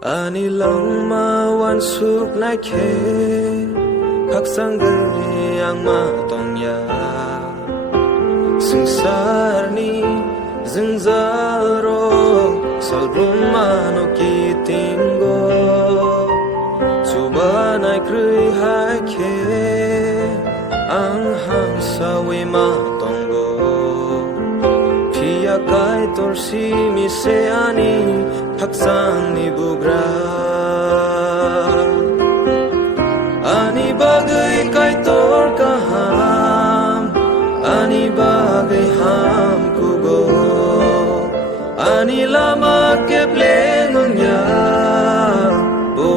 Ani lang mawan suk na ke khắc sang đời ang ma tong ya sengsar ni zeng zaro salbum mano kitingo coba naik krui hai ke ang hang sawe ma tonggo pia kai torsi mi se ani khắc sang ni bugra ani bagai kai tor kaham ani bagai ham kugo ani lama ke plengun ya bo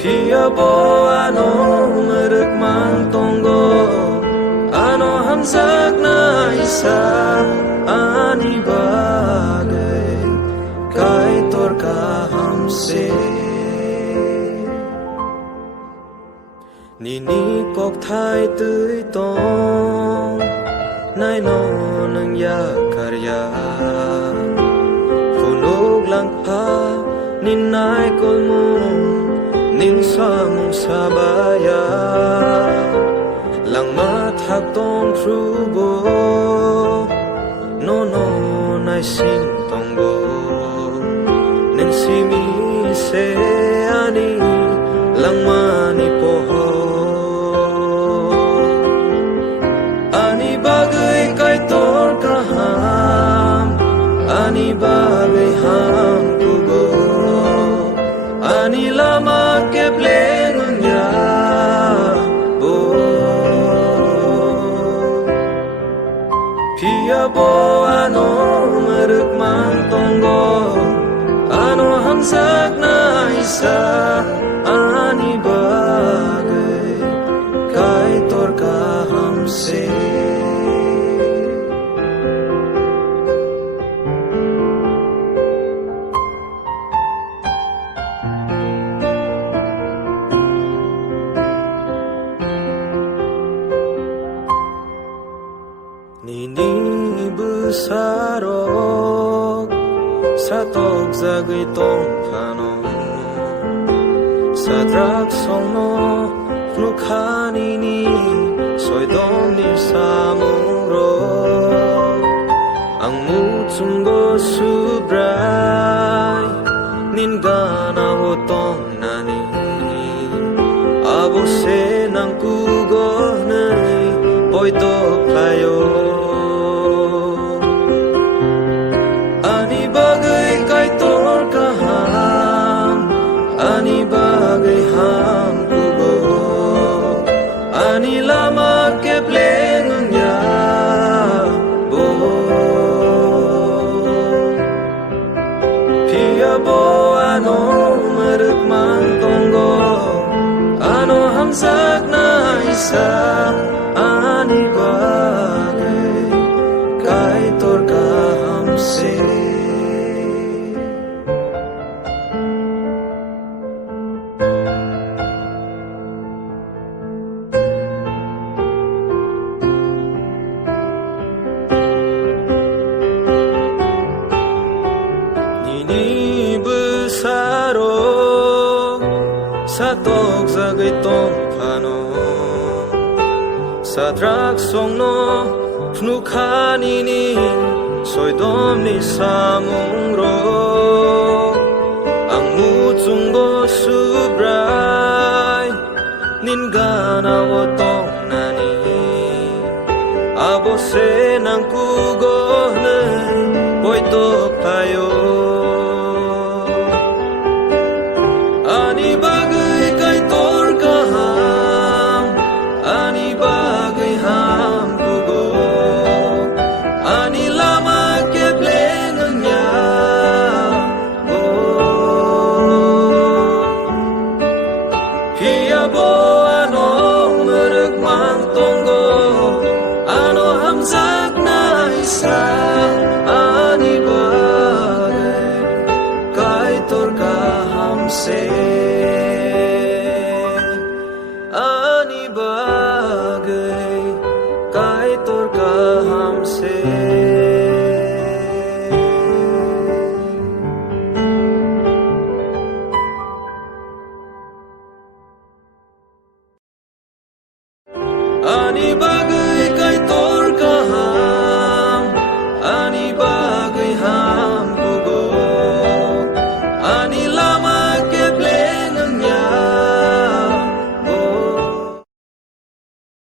pia bo ano merek mang tonggo ano hamsak na isa ani bagai kai tor kaham se Nini kok thai tươi tong Nai no nang ya karya Phunuk lang pa Nin nai kol mong Nin sa mong sabaya Lang mathak tong trubo No no nai sin tong bo Nin si mi se ani Lang mani poho Ani bagai ham kugo Ani lama ke plengun ya bo Pia bo ano merek mang tonggo Ano hamsak na isa Ani bagai kai tor kaham se Nini besarok satok zagai tong pano sadrak songno nukhani ni soidom ni samuro ang mutsunggo subrai ningana hotong nani abo se nang kugo nai poito playo Ani bagai ham kubo Ani lama ke plengun ya bo Pia bo ano merek mang tonggo Ano hamsak na isa Ani bagai kai tor kaham se Satok zagai tong pano Sadrak songno Pnukhani ni Soidom ni samungro Ang mutsunggo subrai Ningana wotong